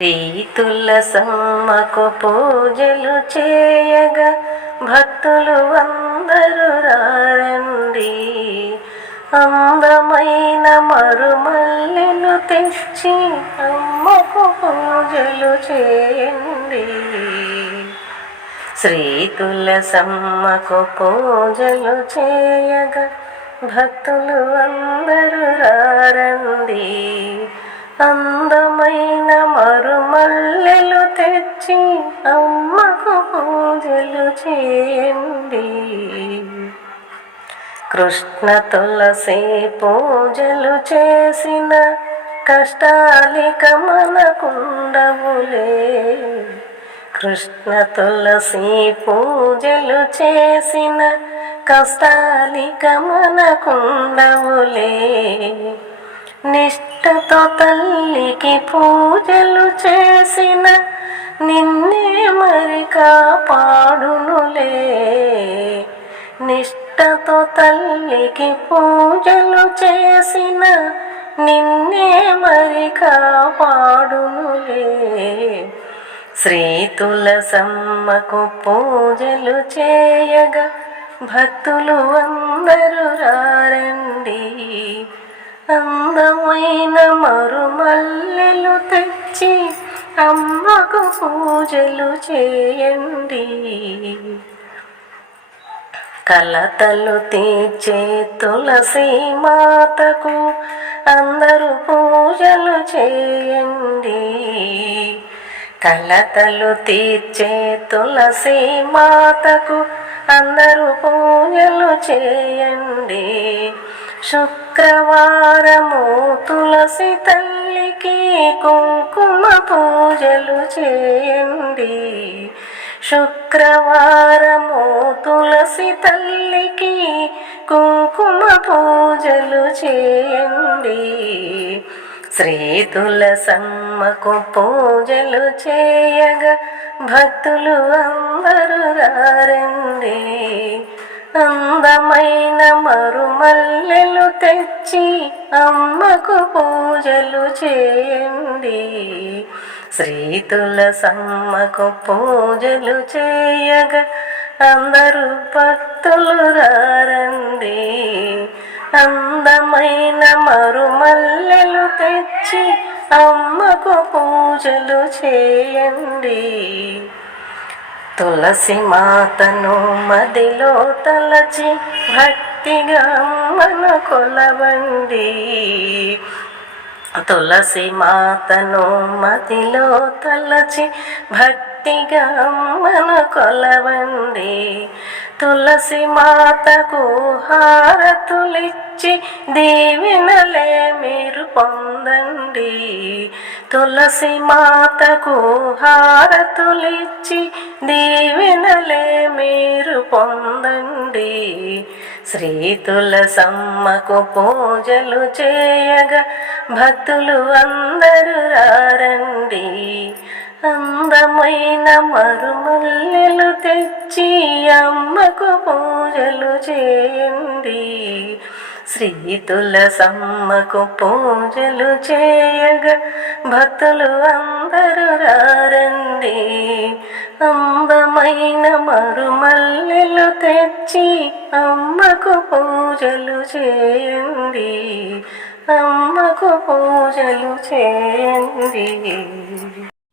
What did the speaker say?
రీతుల సమ్మకు పూజలు చేయగా భక్తులు అందరూ రారండి. అందమైన మరుమల్లెను తెచ్చి అమ్మకు పూజలు చేయండి. శ్రీతుల సమ్మకు పూజలు చేయగా భక్తులు అందరూ రారండి. అందమైన మరుమల్లెలు తెచ్చి అమ్మకు పూజలు చేయండి. కృష్ణ తులసి పూజలు చేసిన కష్టాలిక మనకుండవులే కృష్ణ తులసి పూజలు చేసిన కష్టాలిక మనకుండవులే నిష్టతో తల్లికి పూజలు చేసిన నిన్నే మరి కాపాడునులే. నిష్టతో తల్లికి పూజలు చేసిన నిన్నే మరి కాపాడునులే. శ్రీ తులసమ్మకు పూజలు చేయగా భక్తులు అందరూ రారండి. అందమైన మరుమల్లెలు తెచ్చి అమ్మకు పూజలు చేయండి. కలతలు తీర్చే తులసి మాతకు అందరూ పూజలు చేయండి. కలతలు తీర్చే తులసి మాతకు అందరూ పూజలు చేయండి. శుక్రవారము తులసి తల్లికి కుంకుమ పూజలు చేయండి. శుక్రవారము తులసి తల్లికి కుంకుమ పూజలు చేయండి. శ్రీ తులసమ్మకు పూజలు చేయగా భక్తులు అందరూ రారండి. అందమైన మల్లెలు తెచ్చి అమ్మకు పూజలు చేయండి. శ్రీ తులసమ్మకు పూజలు చేయగా అందరూ భక్తులు రారండి. అందమైన మరుమల్లెలు తెచ్చి అమ్మకు పూజలు చేయండి. తులసి మాతను మదిలో తలచి భక్తిగా అమ్మను కొలవండి. తులసి మాతను మదిలో తలచి భక్తిగా కొలవండి. తులసి మాతకు హారతులిచ్చి దీవెనలే మీరు పొందండి. తులసి మాతకు హారతులిచ్చి దీవెనలే మీరు పొందండి. శ్రీ తులసమ్మకు పూజలు చేయగా భక్తులు అందరూ రా పైన మరుమల్లెలు తెచ్చి అమ్మకు పూజలు చేయండి. శ్రీ తులసమ్మకు పూజలు చేయగా భక్తులు అందరూ రారండి. అందమైన మరుమల్లెలు తెచ్చి అమ్మకు పూజలు చేయండి. అమ్మకు పూజలు చేయండి.